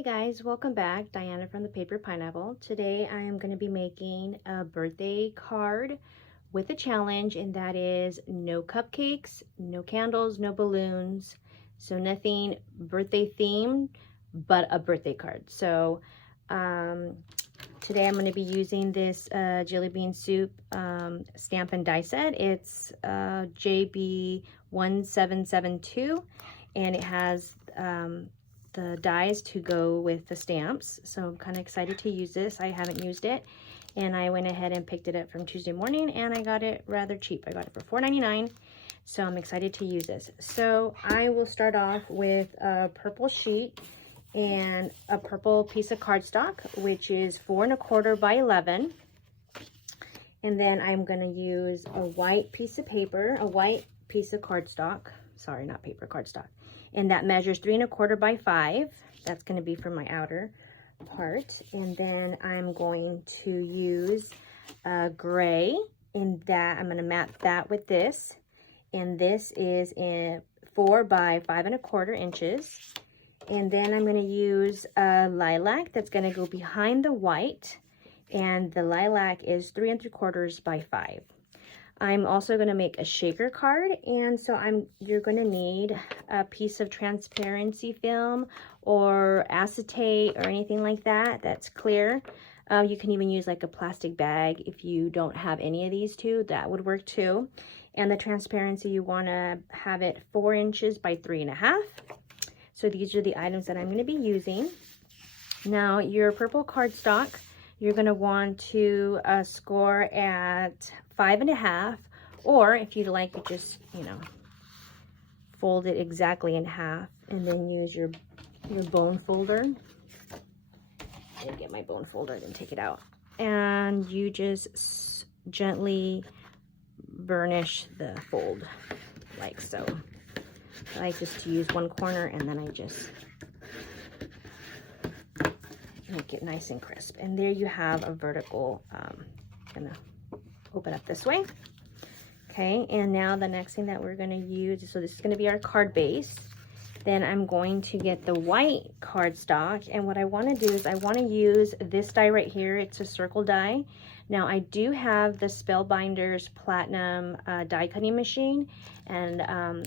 Hey guys, welcome back. Diana from the Paper Pineapple. Today I am going to be making a birthday card with a challenge, and that is no cupcakes, no candles, no balloons, so nothing birthday themed, but a birthday card. So today I'm going to be using this Jelly Bean Soup stamp and die set. It's JB1772, and it has the dies to go with the stamps. So I'm kind of excited to use this. I haven't used it, and I went ahead and picked it up from Tuesday morning, and I got it rather cheap. I got it for $4.99, so I'm excited to use this. So I will start off with a purple sheet and a purple piece of cardstock, which is 4 1/4 by 11. And then I'm going to use a white piece of paper, a white piece of cardstock. Sorry, not paper, cardstock. And that measures 3 1/4 by 5. That's going to be for my outer part. And then I'm going to use gray, and that I'm going to map that with this. And this is in 4 by 5 1/4 inches. And then I'm going to use lilac that's going to go behind the white, and the lilac is 3 3/4 by 5. I'm also going to make a shaker card, and so you're going to need a piece of transparency film or acetate or anything like that that's clear. You can even use like a plastic bag if you don't have any of these two. That would work too. And the transparency, you want to have it 4 inches by 3 1/2. So these are the items that I'm going to be using. Now your purple cardstock, you're going to want to score at 5 1/2, or if you'd like to just, fold it exactly in half, and then use your bone folder. I'll get my bone folder and take it out. And you just gently burnish the fold like so. I like just to use one corner, and then I just make it nice and crisp. And there you have a vertical, gonna open up this way. Okay, and now the next thing that we're gonna use, so this is gonna be our card base. Then I'm going to get the white cardstock, and what I wanna do is I wanna use this die right here. It's a circle die. Now I do have the Spellbinders Platinum die cutting machine, and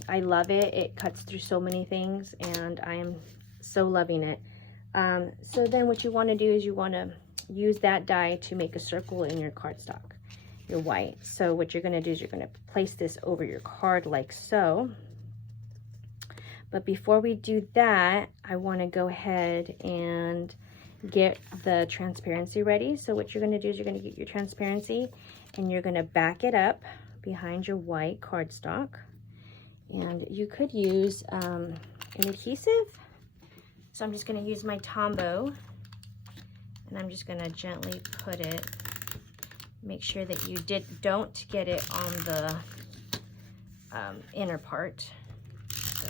I love it. It cuts through so many things, and I am so loving it. So then what you want to do is you want to use that die to make a circle in your cardstock, your white. So what you're going to do is you're going to place this over your card like so. But before we do that, I want to go ahead and get the transparency ready. So what you're going to do is you're going to get your transparency, and you're going to back it up behind your white cardstock. And you could use an adhesive. So I'm just going to use my Tombow, and I'm just going to gently put it. Make sure that you don't get it on the inner part. So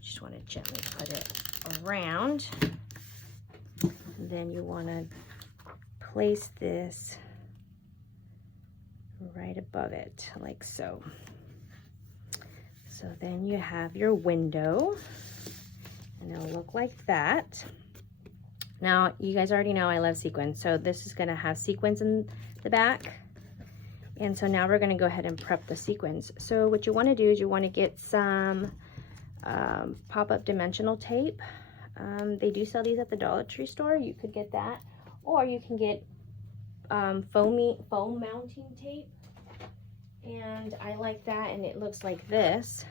just want to gently put it around. And then you want to place this right above it, like so. So then you have your window, and it'll look like that. Now, you guys already know I love sequins, so this is going to have sequins in the back. And so now we're going to go ahead and prep the sequins. So what you want to do is you want to get some pop-up dimensional tape. They do sell these at the Dollar Tree store. You could get that, or you can get foam mounting tape. And I like that, and it looks like this.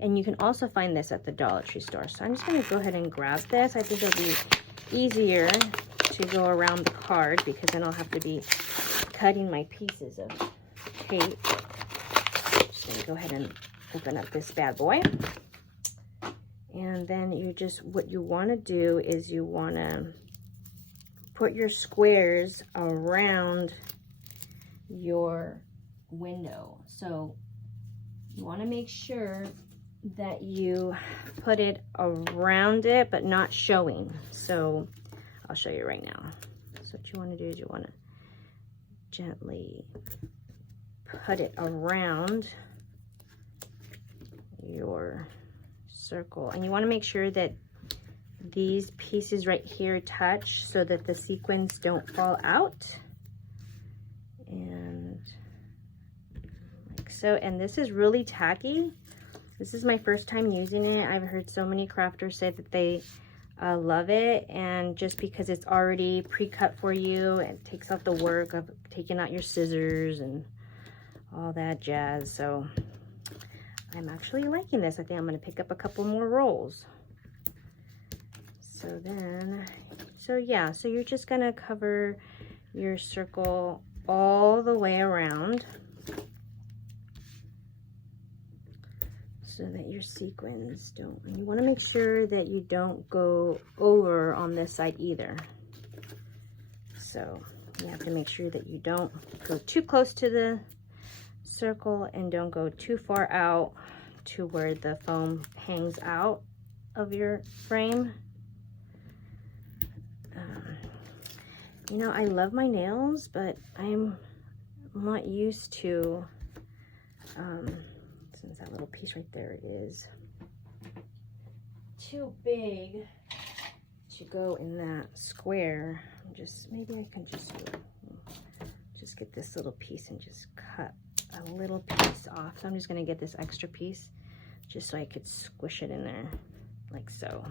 And you can also find this at the Dollar Tree store. So I'm just going to go ahead and grab this. I think it'll be easier to go around the card, because then I'll have to be cutting my pieces of tape. Just going to go ahead and open up this bad boy. And then what you want to do is you want to put your squares around your window. So you want to make sure that you put it around it, but not showing. So I'll show you right now. So what you want to do is you want to gently put it around your circle, and you want to make sure that these pieces right here touch so that the sequins don't fall out. And like so, and this is really tacky. This is my first time using it. I've heard so many crafters say that they love it, and just because it's already pre-cut for you, it takes out the work of taking out your scissors and all that jazz. So I'm actually liking this. I think I'm going to pick up a couple more rolls. So then, so yeah, so you're just going to cover your circle all the way around so that your sequins don't, and you want to make sure that you don't go over on this side either. So you have to make sure that you don't go too close to the circle and don't go too far out to where the foam hangs out of your frame. You know, I love my nails, but I'm not used to, since that little piece right there is too big to go in that square. Maybe I can just get this little piece and just cut a little piece off. So I'm just gonna get this extra piece just so I could squish it in there like so.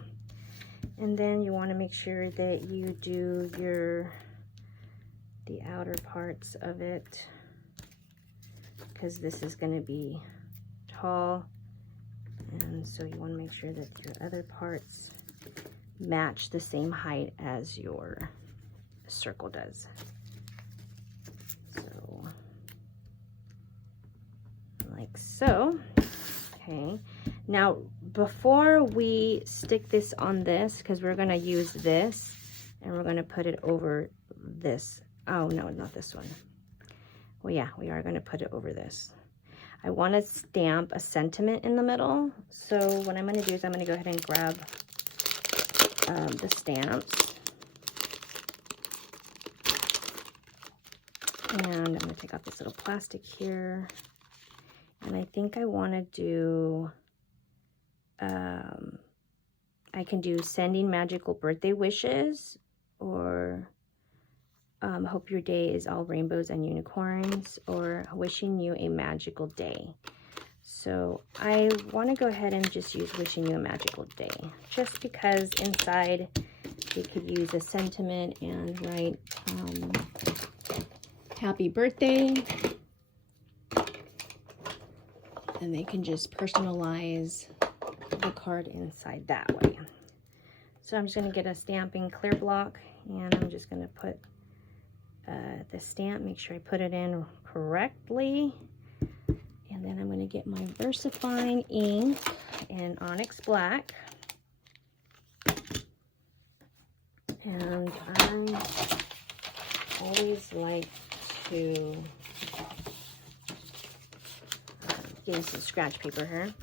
And then you want to make sure that you do the outer parts of it, because this is going to be tall, and so you want to make sure that your other parts match the same height as your circle does. So like so. Okay, now before we stick this on this, because we're going to use this and we're going to put it over this. Oh no, not this one. Well, yeah, we are going to put it over this. I want to stamp a sentiment in the middle. So what I'm going to do is I'm going to go ahead and grab the stamps. And I'm going to take off this little plastic here. And I think I want to do, I can do sending magical birthday wishes, or hope your day is all rainbows and unicorns, or wishing you a magical day. So I want to go ahead and just use wishing you a magical day, just because inside you could use a sentiment and write happy birthday, and they can just personalize the card inside that way. So I'm just going to get a stamping clear block, and I'm just going to put the stamp, make sure I put it in correctly, and then I'm going to get my VersaFine ink in Onyx Black, and I always like to get some scratch paper here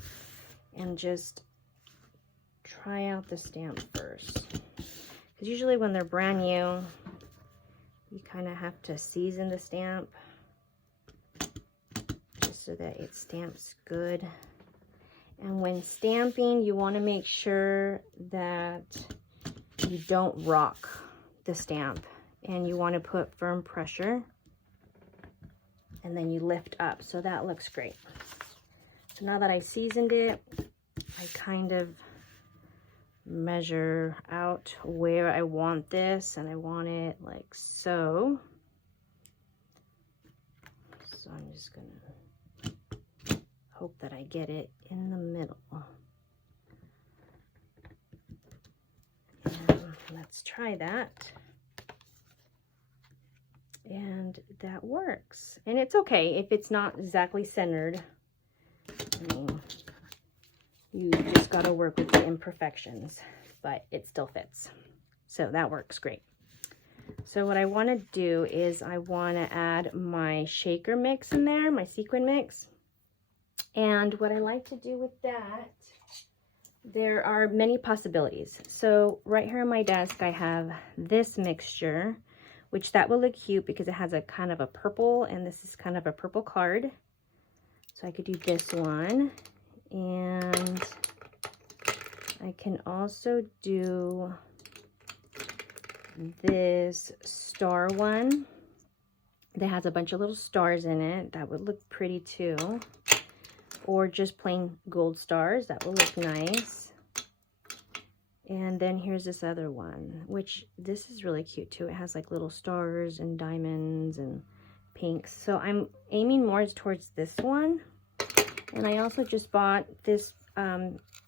and just try out the stamp first, because usually when they're brand new, you kind of have to season the stamp just so that it stamps good. And when stamping, you want to make sure that you don't rock the stamp, and you want to put firm pressure, and then you lift up, so that looks great. So now that I've seasoned it, I kind of measure out where I want this, and I want it like so. So I'm just gonna hope that I get it in the middle. And let's try that. And that works. And it's okay if it's not exactly centered. I mean, you just got to work with the imperfections, but it still fits. So that works great. So what I want to do is I want to add my shaker mix in there, my sequin mix. And what I like to do with that, there are many possibilities. So right here on my desk, I have this mixture, which that will look cute because it has a kind of a purple, and this is kind of a purple card. So I could do this one, and I can also do this star one that has a bunch of little stars in it. That would look pretty too. Or just plain gold stars. That will look nice. And then here's this other one, which this is really cute too. It has like little stars and diamonds and pinks. So I'm aiming more towards this one. And I also just bought this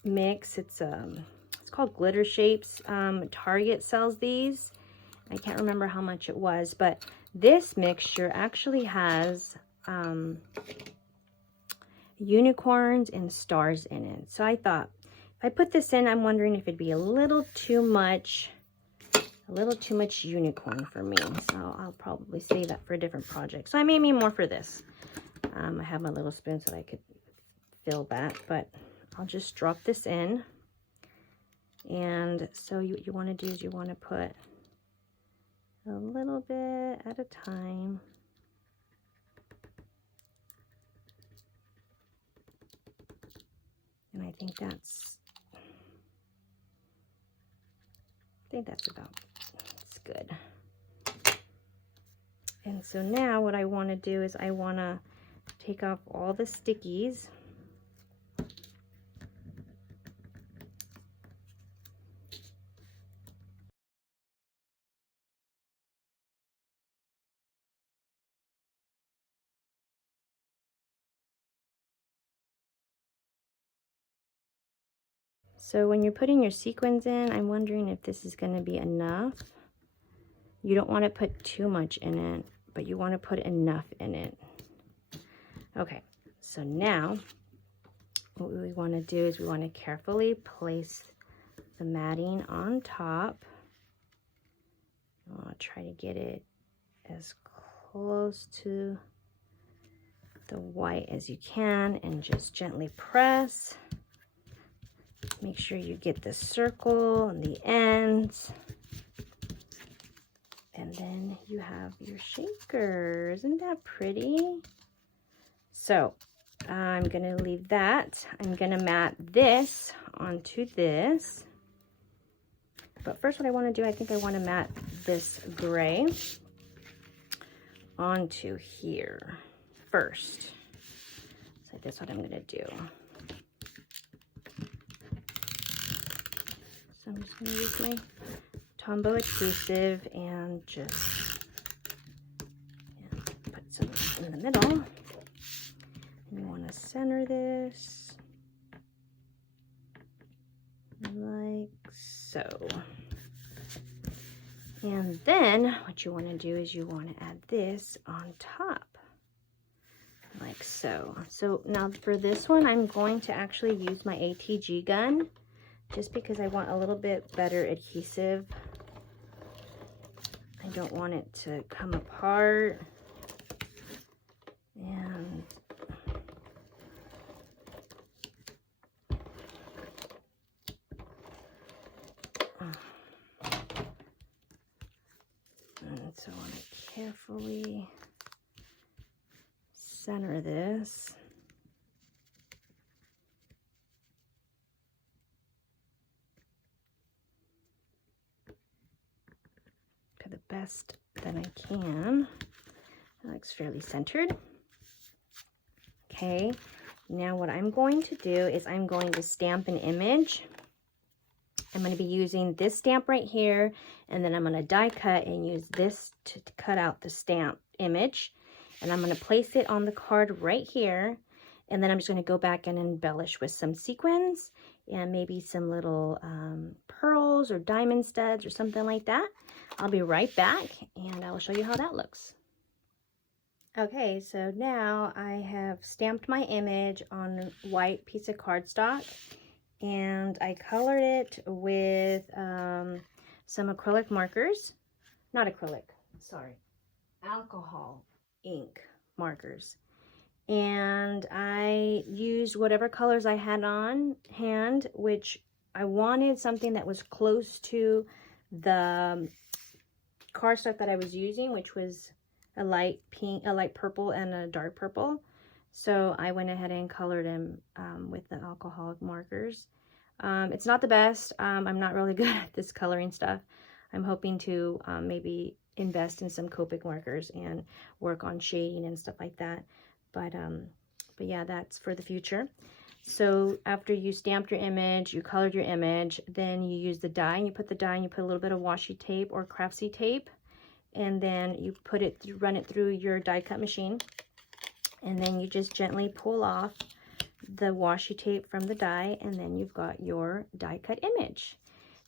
mix. It's called Glitter Shapes. Target sells these. I can't remember how much it was, but this mixture actually has unicorns and stars in it. So I thought, if I put this in, I'm wondering if it'd be a little too much unicorn for me. So I'll probably save that for a different project. So I'm aiming more for this. I have my little spoon so that I could fill that, but I'll just drop this in. And so what you want to do is you want to put a little bit at a time. And I think that's good. And so now what I want to do is I want to take off all the stickies. So when you're putting your sequins in, I'm wondering if this is going to be enough. You don't want to put too much in it, but you want to put enough in it. Okay, so now what we want to do is we want to carefully place the matting on top. I'll try to get it as close to the white as you can and just gently press. Make sure you get the circle and the ends. And then you have your shaker. Isn't that pretty? So I'm going to leave that. I'm going to mat this onto this. But first what I want to do, I think I want to mat this gray onto here first. So that's what I'm going to do. So I'm just going to use my Tombow adhesive and just put some in the middle. And you want to center this like so. And then what you want to do is you want to add this on top like so. So now for this one, I'm going to actually use my ATG gun just because I want a little bit better adhesive. I don't want it to come apart. And so I want to carefully center this. To the best that I can. That looks fairly centered. Okay, now what I'm going to do is I'm going to stamp an image. I'm going to be using this stamp right here, and then I'm going to die cut and use this to cut out the stamp image. And I'm going to place it on the card right here, and then I'm just going to go back and embellish with some sequins and maybe some little pearls or diamond studs or something like that. I'll be right back and I will show you how that looks. Okay, so now I have stamped my image on a white piece of cardstock, and I colored it with some acrylic markers. Not acrylic, sorry, alcohol ink markers. And I used whatever colors I had on hand, which I wanted something that was close to the cardstock that I was using, which was a light pink, a light purple, and a dark purple. So I went ahead and colored them with the alcoholic markers. It's not the best. I'm not really good at this coloring stuff. I'm hoping to maybe invest in some Copic markers and work on shading and stuff like that. But yeah, that's for the future. So after you stamped your image, you colored your image, then you use the die, and you put the die, and you put a little bit of washi tape or craftsy tape, and then you put it through, run it through your die cut machine, and then you just gently pull off the washi tape from the die, and then you've got your die cut image.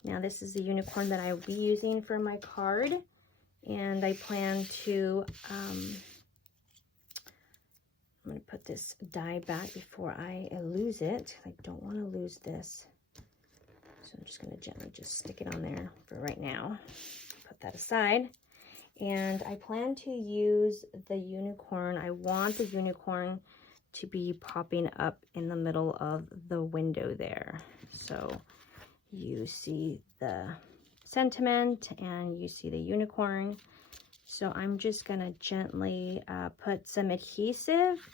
Now this is the unicorn that I will be using for my card, and I plan to I'm going to put this die back before I lose it. I don't want to lose this. So I'm just going to gently just stick it on there for right now. Put that aside. And I plan to use the unicorn. I want the unicorn to be popping up in the middle of the window there. So you see the sentiment and you see the unicorn. So I'm just going to gently put some adhesive.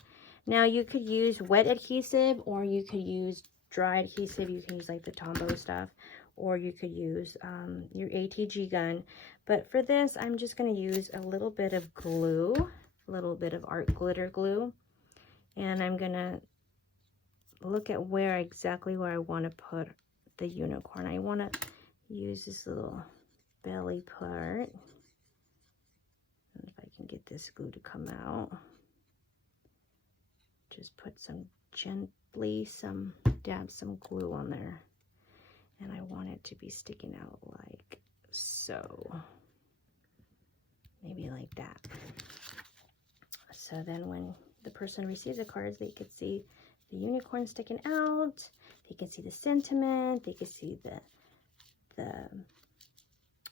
Now you could use wet adhesive, or you could use dry adhesive. You can use like the Tombow stuff, or you could use your ATG gun. But for this, I'm just going to use a little bit of glue, a little bit of art glitter glue. And I'm going to look at exactly where I want to put the unicorn. I want to use this little belly part. If I can get this glue to come out, just put dab some glue on there, and I want it to be sticking out like so, maybe like that. So then when the person receives the cards, they could see the unicorn sticking out, they can see the sentiment, they can see the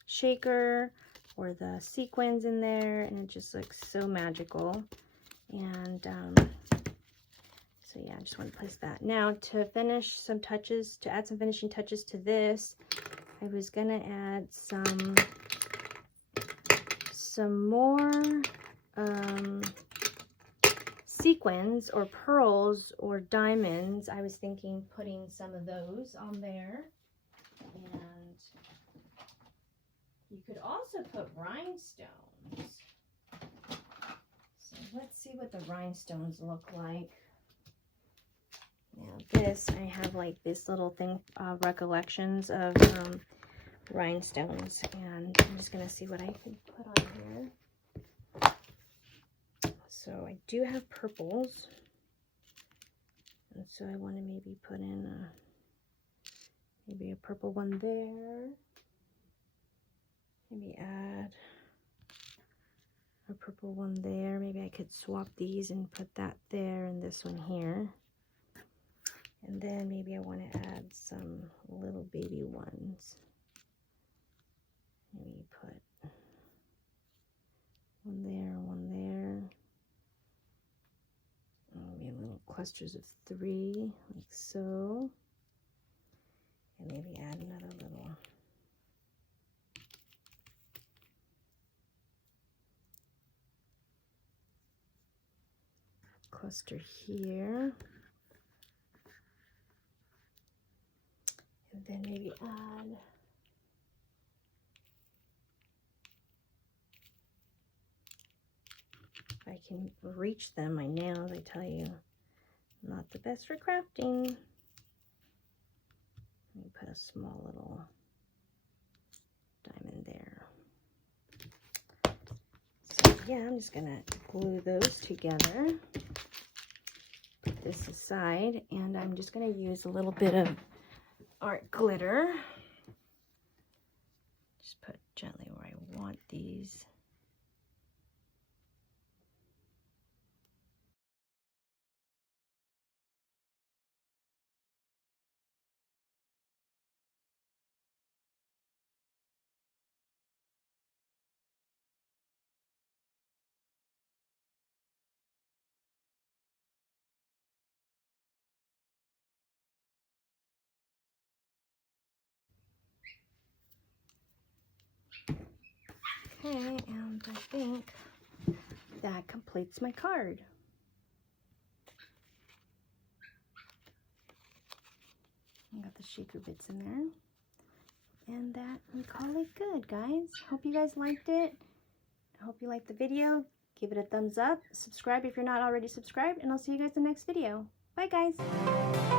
shaker or the sequins in there, and it just looks so magical. And so yeah, I just want to place that. Now to finish some touches, to add some finishing touches to this, I was gonna add some more sequins or pearls or diamonds. I was thinking putting some of those on there, and you could also put rhinestones. So let's see what the rhinestones look like. Now this, I have like this little thing, recollections of rhinestones, and I'm just gonna see what I can put on here. So I do have purples, and so I want to maybe put in maybe a purple one there. Maybe add a purple one there. Maybe I could swap these and put that there and this one here. And then maybe I want to add some little baby ones. Maybe put one there, one there. Maybe little clusters of 3, like so. And maybe add another little cluster here, and then maybe add if I can reach them. My nails, I tell you, not the best for crafting. Let me put a small little diamond there. So yeah, I'm just gonna glue those together. Put this aside, and I'm just going to use a little bit of art glitter. Just put gently where I want these. Okay, and I think that completes my card. I'm gonna got the shaker bits in there. And that we call it good, guys. Hope you guys liked it. I hope you liked the video. Give it a thumbs up. Subscribe if you're not already subscribed. And I'll see you guys in the next video. Bye, guys.